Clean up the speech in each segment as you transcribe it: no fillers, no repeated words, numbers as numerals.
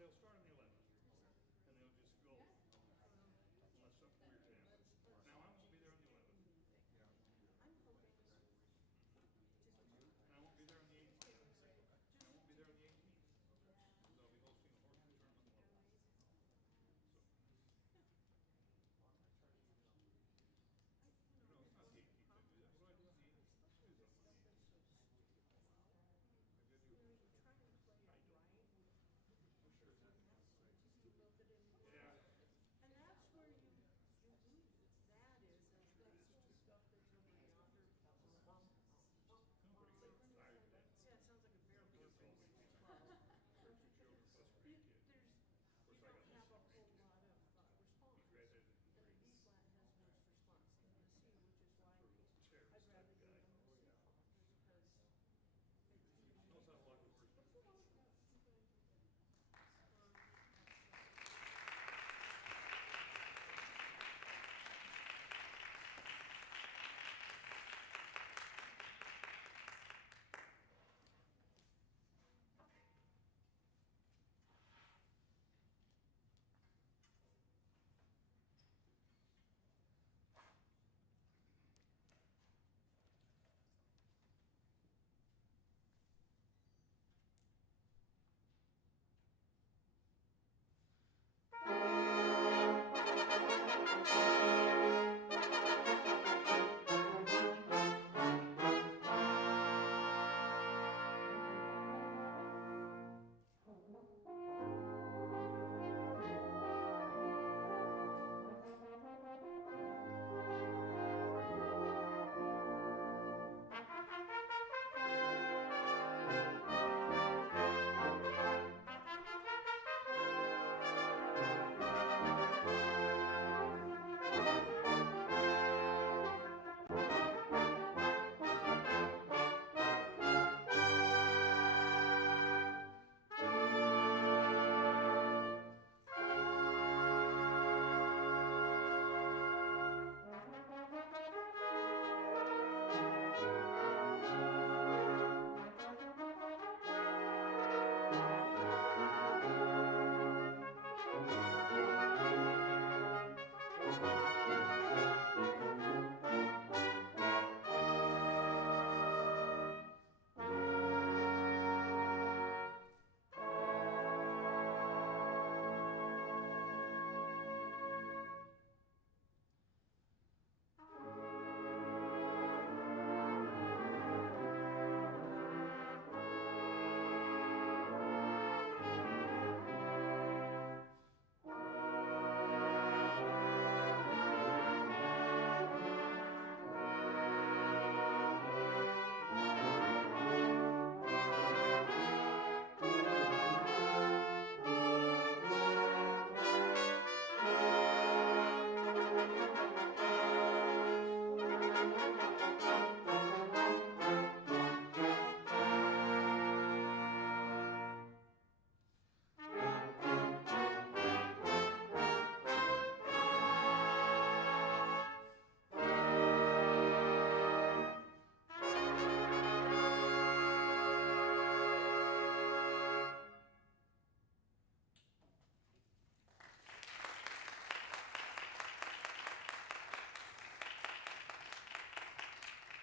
They'll start on the 11th, and they'll just go unless something weird happens. Now I won't be there on the 11th. And I won't be there on the 18th. And I won't be there on the 18th. Because I'll be hosting a horseman tournament on the 11th. So. No, it's not the 18th. What do I do on the 18th? It's on the 18th. Yeah. And that's where you lose it. That is, and that's the stuff that's over yonder. Yeah, it sounds like a bear. There's two children plus grandkids. You don't have a whole lot of response. And the B flat has worse response than the C, which is why I'd rather do it on the C. Because knows how to lock the words.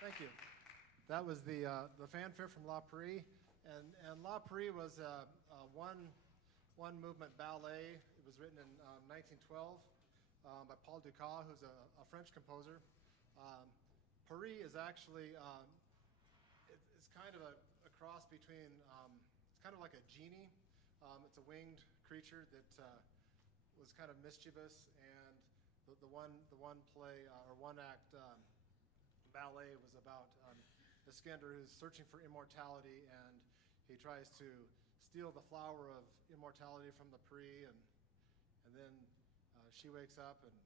Thank you. That was the fanfare from La Peri, and La Peri was a one movement ballet. It was written in 1912 by Paul Dukas, who's a French composer. Peri is actually it's kind of a cross between it's kind of like a genie. It's a winged creature that was kind of mischievous, and the one play or one act ballet was about Iskender, who's searching for immortality, and he tries to steal the flower of immortality from the Peri, and then she wakes up, and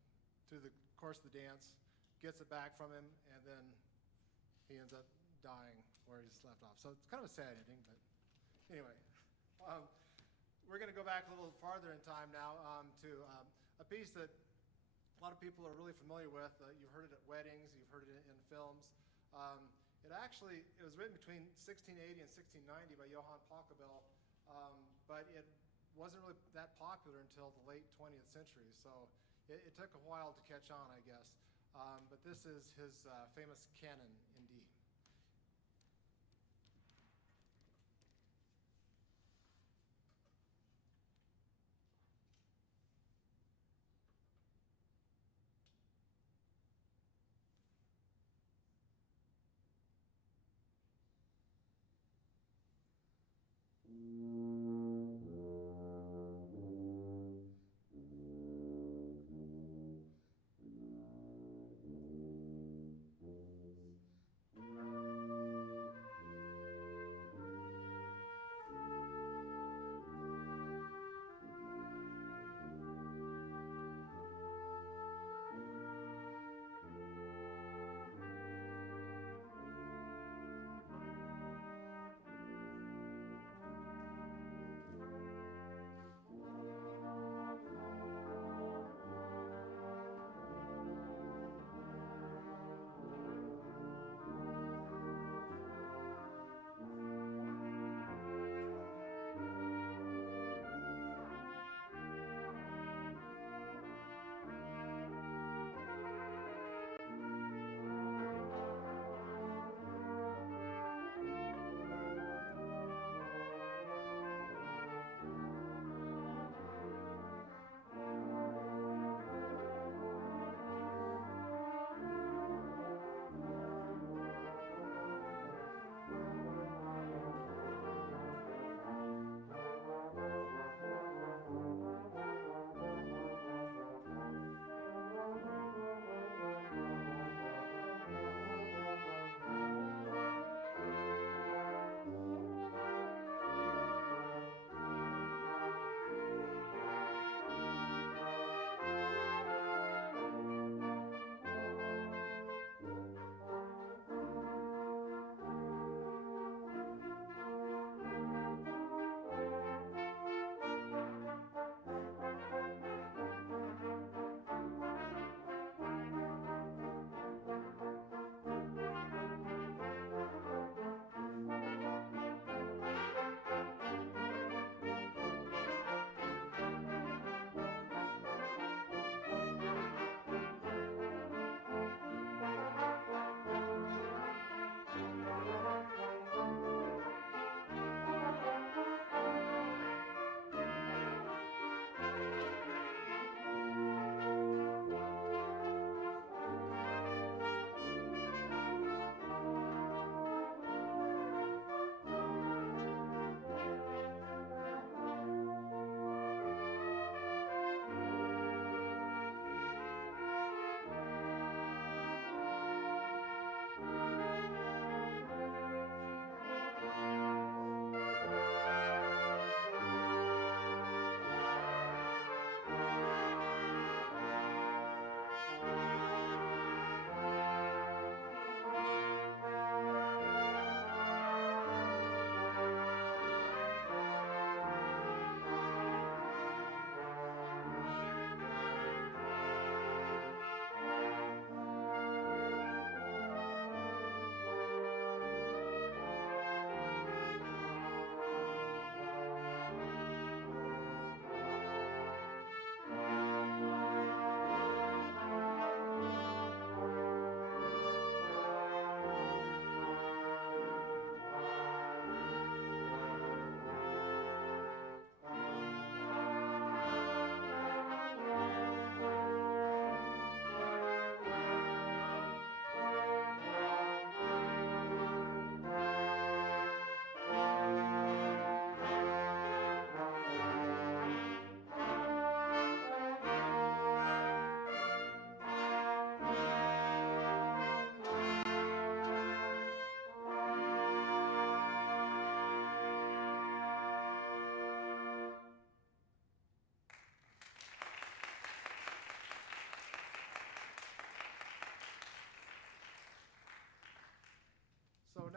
through the course of the dance, gets it back from him, and then he ends up dying where he's left off. So it's kind of a sad ending, but anyway. We're going to go back a little farther in time now to a piece that a lot of people are really familiar with. You've heard it at weddings, you've heard it in films. It was written between 1680 and 1690 by Johann Pachelbel, but it wasn't really that popular until the late 20th century, so it took a while to catch on, I guess. But this is his famous Canon in D.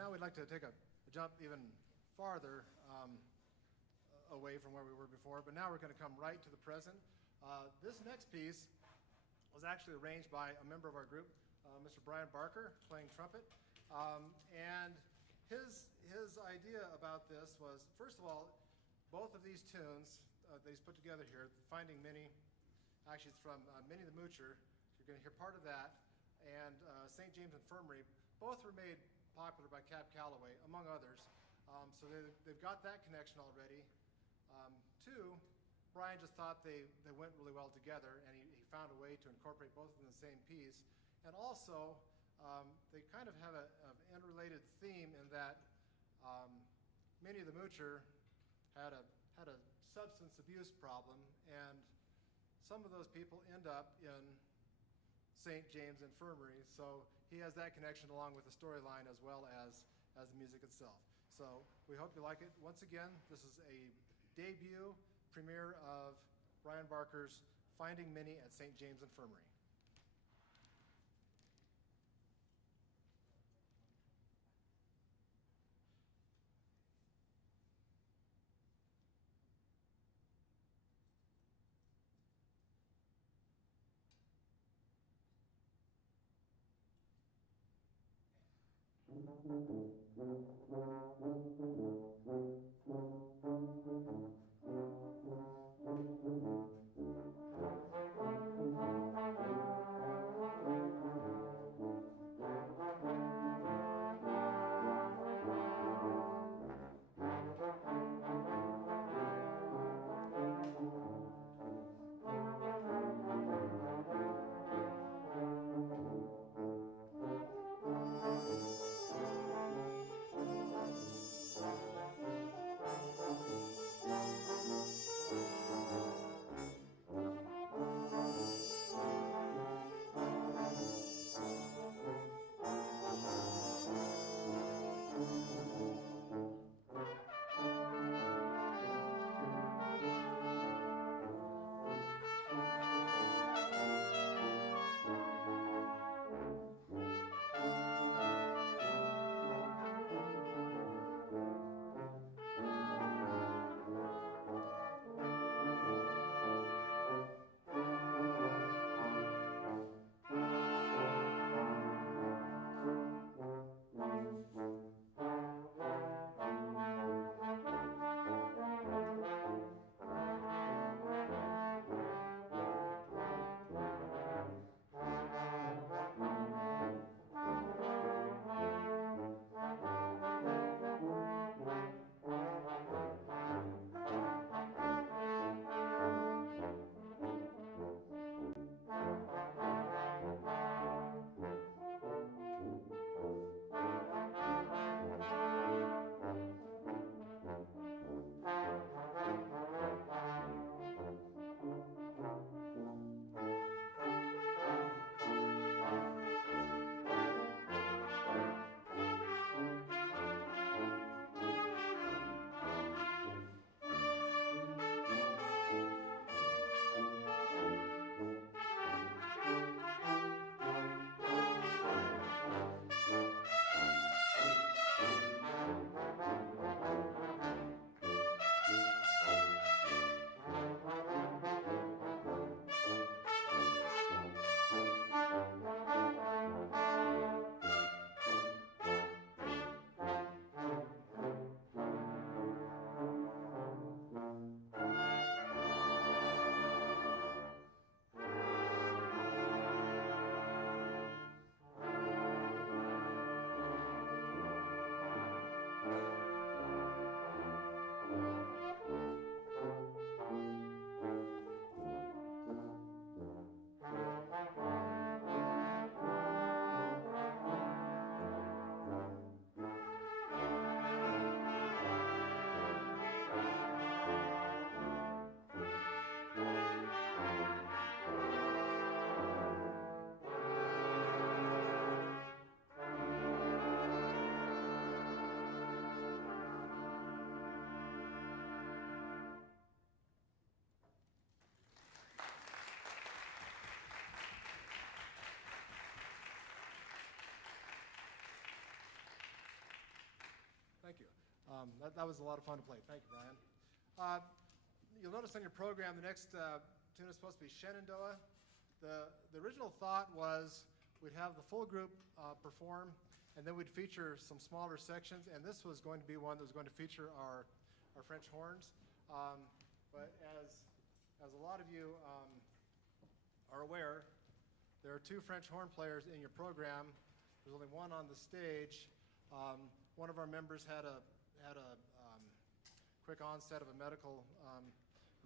now we'd like to take a jump even farther away from where we were before, but now we're going to come right to the present. This next piece was actually arranged by a member of our group, Mr. Brian Barker, playing trumpet. And his idea about this was, first of all, both of these tunes that he's put together here, Finding Minnie, actually it's from Minnie the Moocher. You're going to hear part of that, and St. James Infirmary. Both were made popular by Calloway, among others. So they've got that connection already. Two, Brian just thought they went really well together, and he found a way to incorporate both in the same piece. And also, they kind of have an interrelated theme in that Minnie the Moocher had a substance abuse problem, and some of those people end up in St. James Infirmary. So he has that connection along with the storyline as well as the music itself. So we hope you like it. Once again, this is a debut premiere of Brian Barker's Finding Minnie at St. James Infirmary. That was a lot of fun to play. Thank you, Brian. You'll notice on your program the next tune is supposed to be Shenandoah. The original thought was we'd have the full group perform, and then we'd feature some smaller sections, and this was going to be one that was going to feature our French horns. But as a lot of you are aware, there are 2 French horn players in your program. There's only one on the stage. One of our members had a quick onset of a medical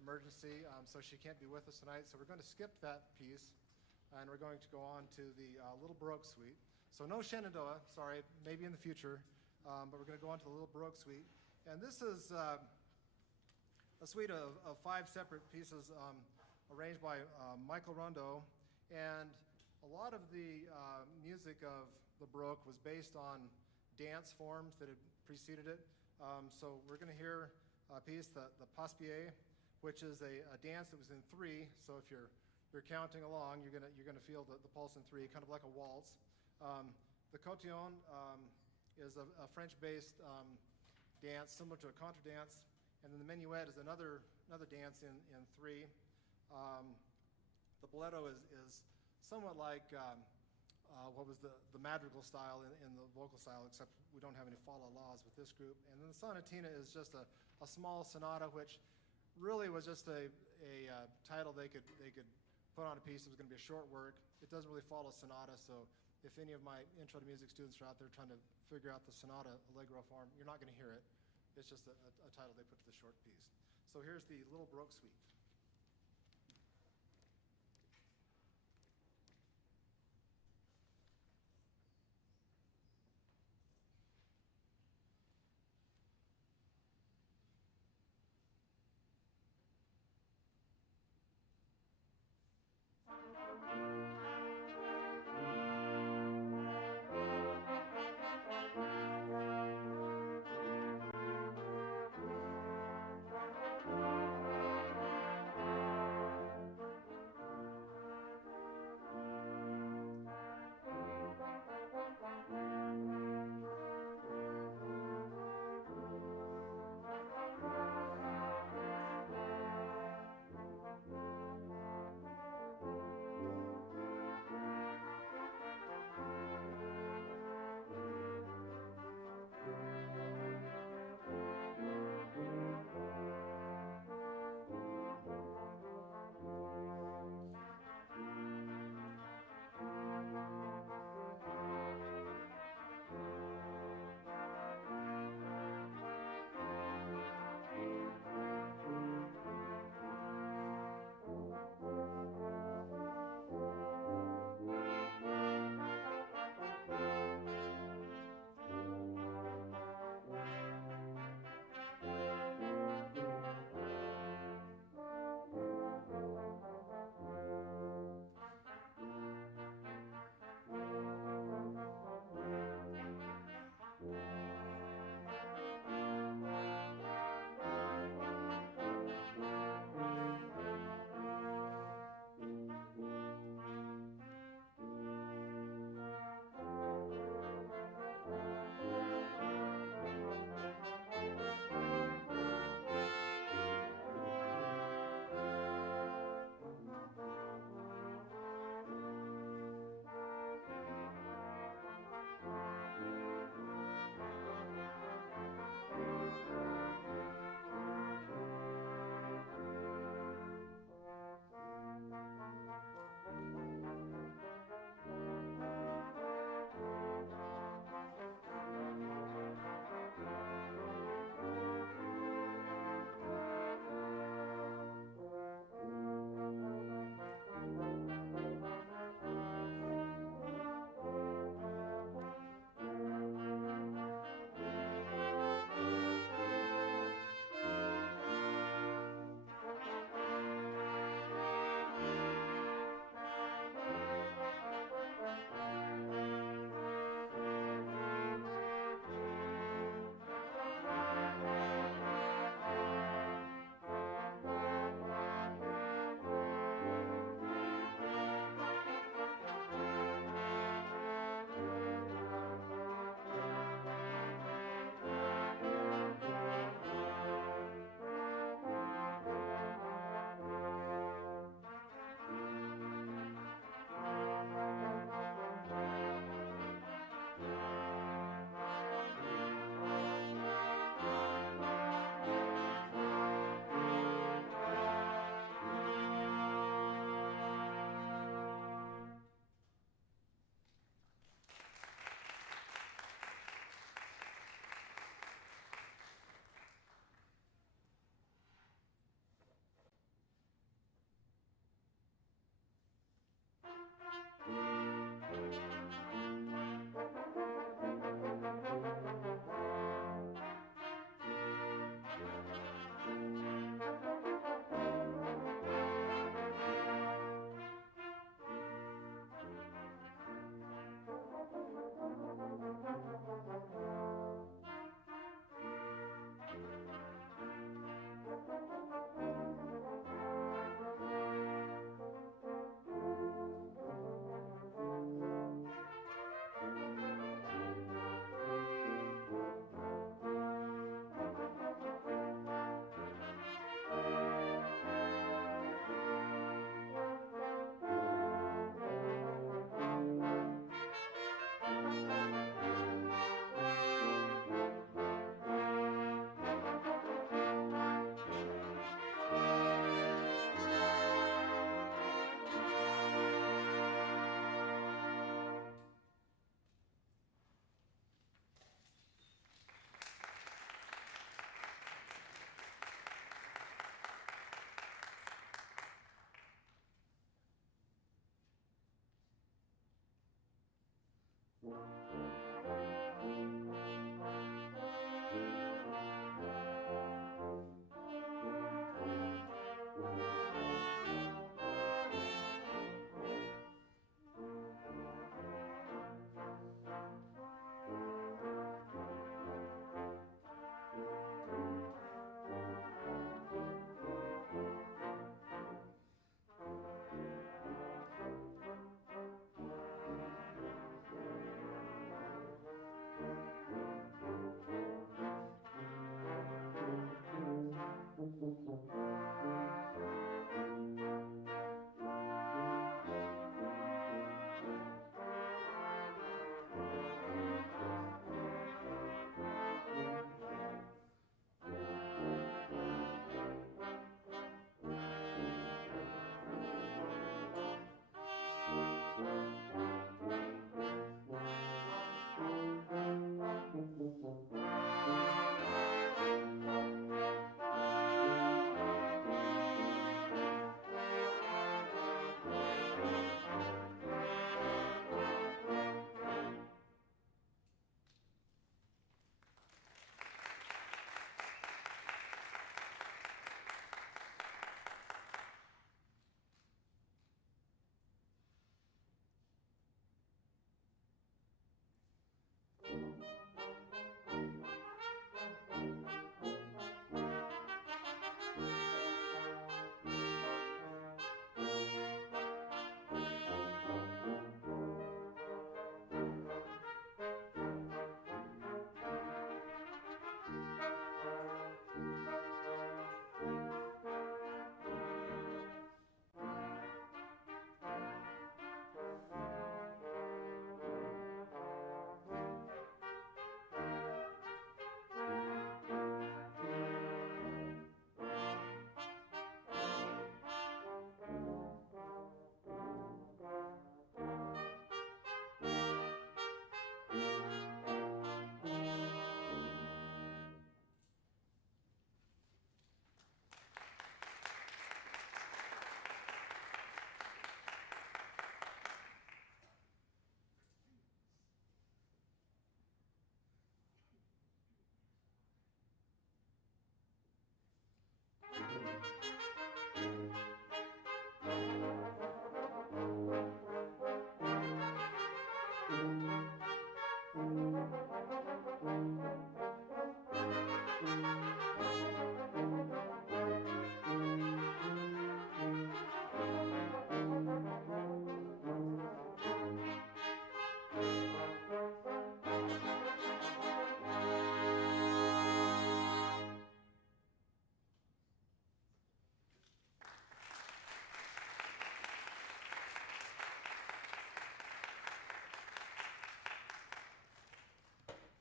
emergency, so she can't be with us tonight. So we're going to skip that piece, and we're going to go on to the Little Baroque Suite. So no Shenandoah, sorry, maybe in the future, but we're going to go on to the Little Baroque Suite. And this is a suite of 5 separate pieces arranged by Michael Rondeau, and a lot of the music of the Baroque was based on dance forms that had preceded it. So we're going to hear a piece, the Passe-Pied, which is a dance that was in 3. So if you're counting along, you're gonna feel the pulse in 3, kind of like a waltz. The cotillon is a French-based dance similar to a contra dance, and then the minuet is another dance in 3. The boleto is somewhat like what was the madrigal style in the vocal style, except we don't have any follow laws with this group. And then the sonatina is just a small sonata, which really was just a title they could put on a piece. It was going to be a short work. It doesn't really follow sonata, so if any of my intro to music students are out there trying to figure out the sonata allegro form, you're not going to hear it. It's just a title they put to the short piece. So here's the Little Baroque Suite.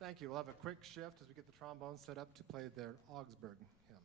Thank you. We'll have a quick shift as we get the trombones set up to play their Augsburg hymn.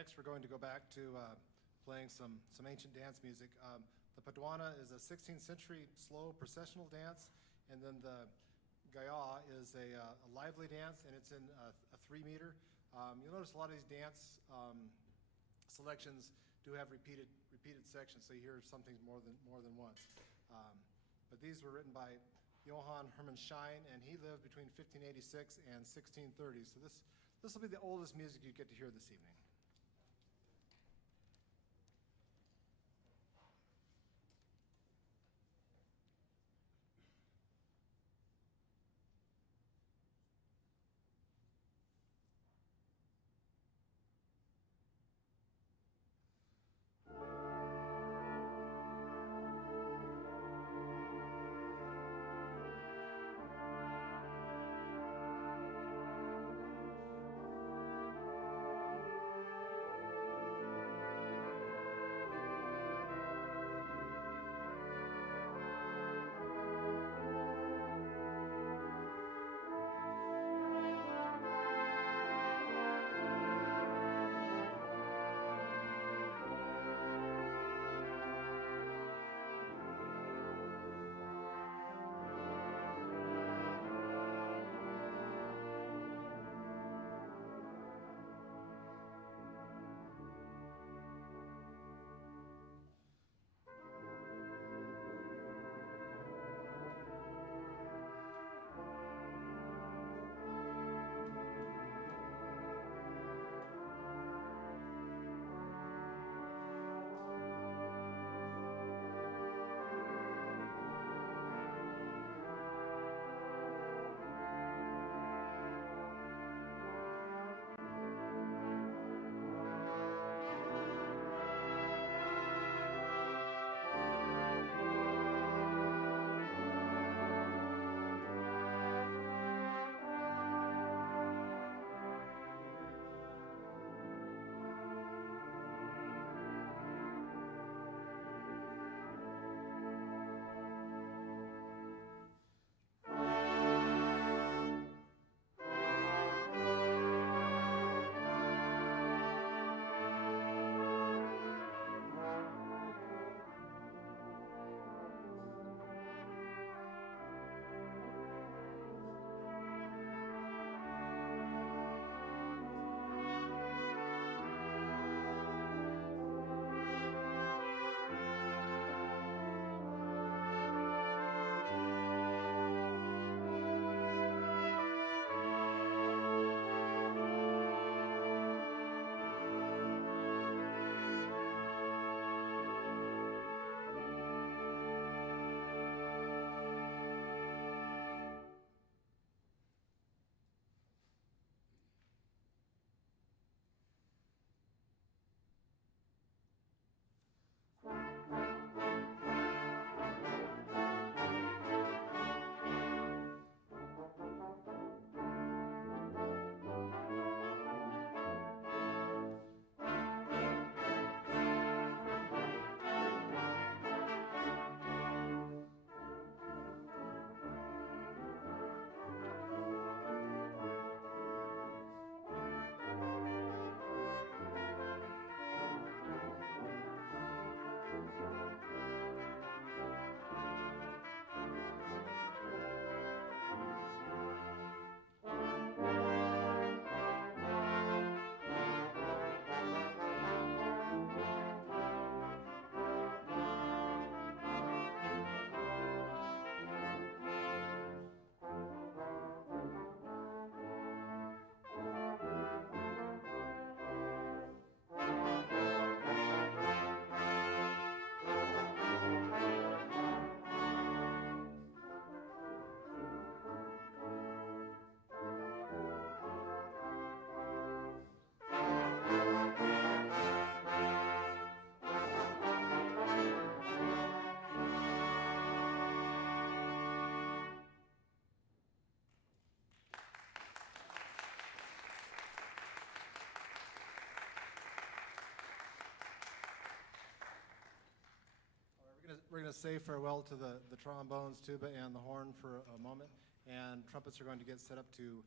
next we're going to go back to playing some ancient dance music. The Padwana is a 16th century slow processional dance, and then the Gaya is a lively dance, and it's in a 3 meter. You'll notice a lot of these dance selections do have repeated sections, so you hear some things more than once. But these were written by Johann Hermann Schein, and he lived between 1586 and 1630. So this will be the oldest music you get to hear this evening. We're going to say farewell to the trombones, tuba, and the horn for a moment, and trumpets are going to get set up to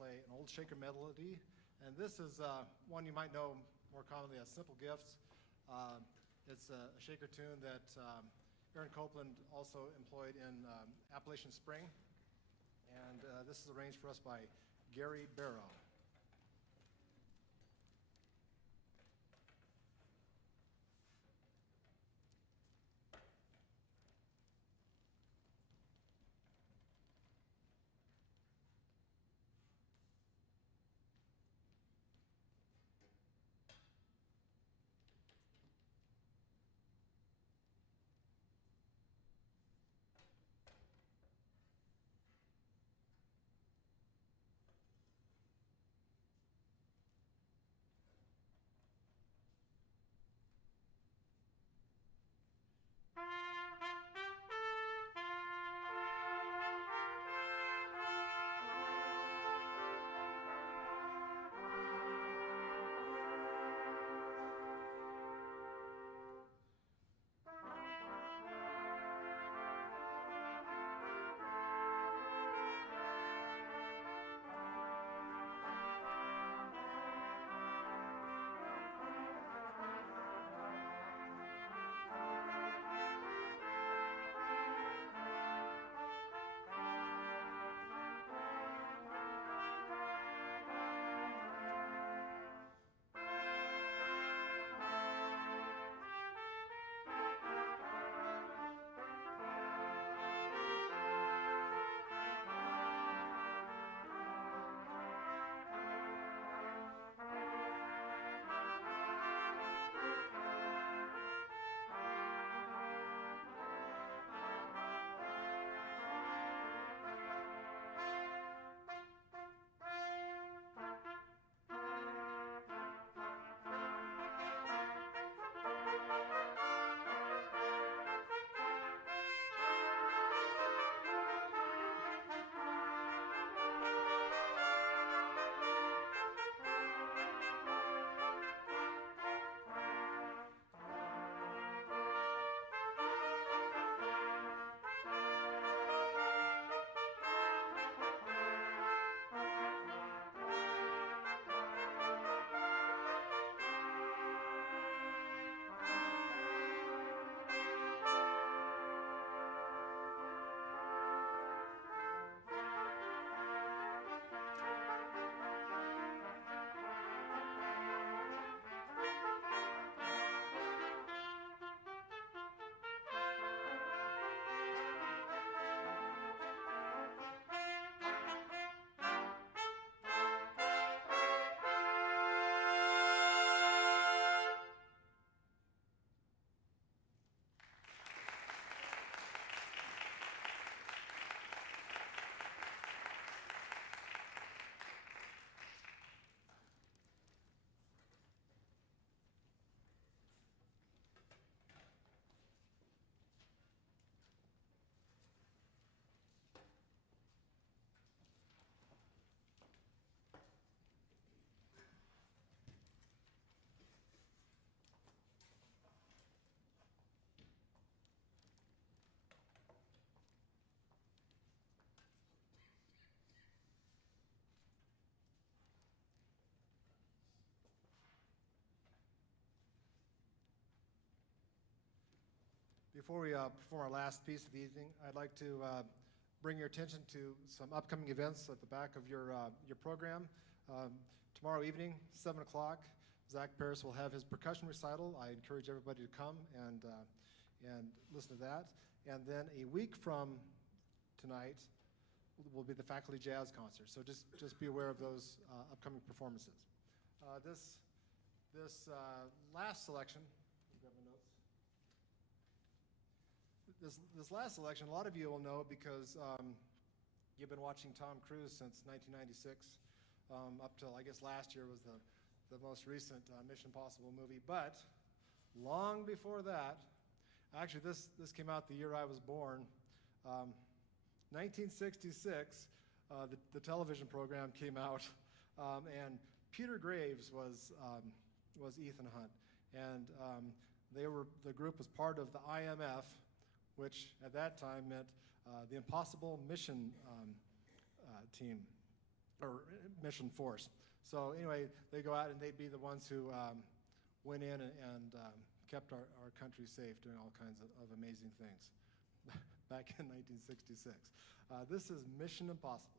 play an old Shaker melody. And this is one you might know more commonly as Simple Gifts. It's a shaker tune that Aaron Copeland also employed in Appalachian Spring. And this is arranged for us by Gary Barrow. Before we perform our last piece of the evening, I'd like to bring your attention to some upcoming events at the back of your program. Tomorrow evening, 7 o'clock, Zach Paris will have his percussion recital. I encourage everybody to come and listen to that. And then a week from tonight will be the faculty jazz concert. So just be aware of those upcoming performances. This last selection, grab my notes. This last selection, a lot of you will know because you've been watching Tom Cruise since 1996, up till I guess last year was the most recent Mission Impossible movie. But long before that, actually this came out the year I was born, 1966. The television program came out, and Peter Graves was Ethan Hunt, and the group was part of the IMF, which at that time meant the Impossible Mission Team, or Mission Force. So anyway, they go out and they'd be the ones who went in and kept our country safe, doing all kinds of amazing things back in 1966. This is Mission Impossible.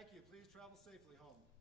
Thank you. Please travel safely home.